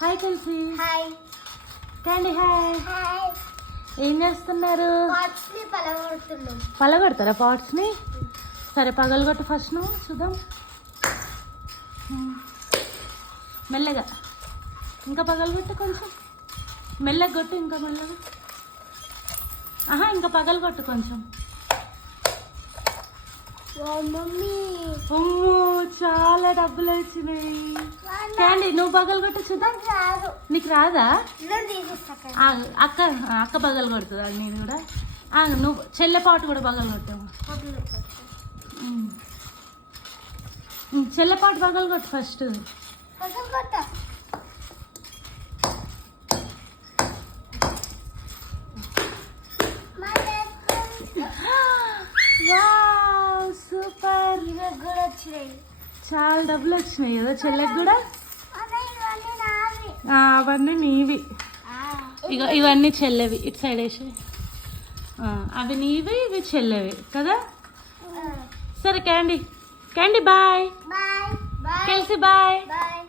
Hi Kelce. Hi candy. Hi. Hi. ఏం చేస్తున్నారు? Pots ని పలగొడుతున్నాం. పలగొడతారా పాట్స్ ని? సరే పగలగొట్టు ఫస్ట్ నువ్వు చూద్దాం. మెల్లగా ఇంకా పగలగొట్టు, కొంచెం మెల్లగా కొట్టు, ఇంకా మెల్లగా. ఇంకా పగలగొట్టు కొంచెం. మమ్మీ అమ్మో చాలా డబ్బులు వచ్చినాయి. క్యాండీ నువ్వు పగలగొట్టు చూద్దాం. రాదు. నీకు రాదా? తీసిస్తా. అక్క అక్క పగలగొడుతుందా నేను కూడా? నువ్వు చెల్లెపాటు కూడా పగలగొట్టావు. చెల్లెపాటు పగలగొట్టు ఫస్ట్. సూపర్, చాలా డబ్బులు వచ్చినాయి కదా చెల్లెకి కూడా. అవన్నీ నీవి. ఇక ఇవన్నీ చెల్లెవి, ఇటు సైడ్ వేసి. అవి నీవి, ఇవి చెల్లెవి కదా. సరే candy. Candy bye. Bye. Kelsey bye. Bye.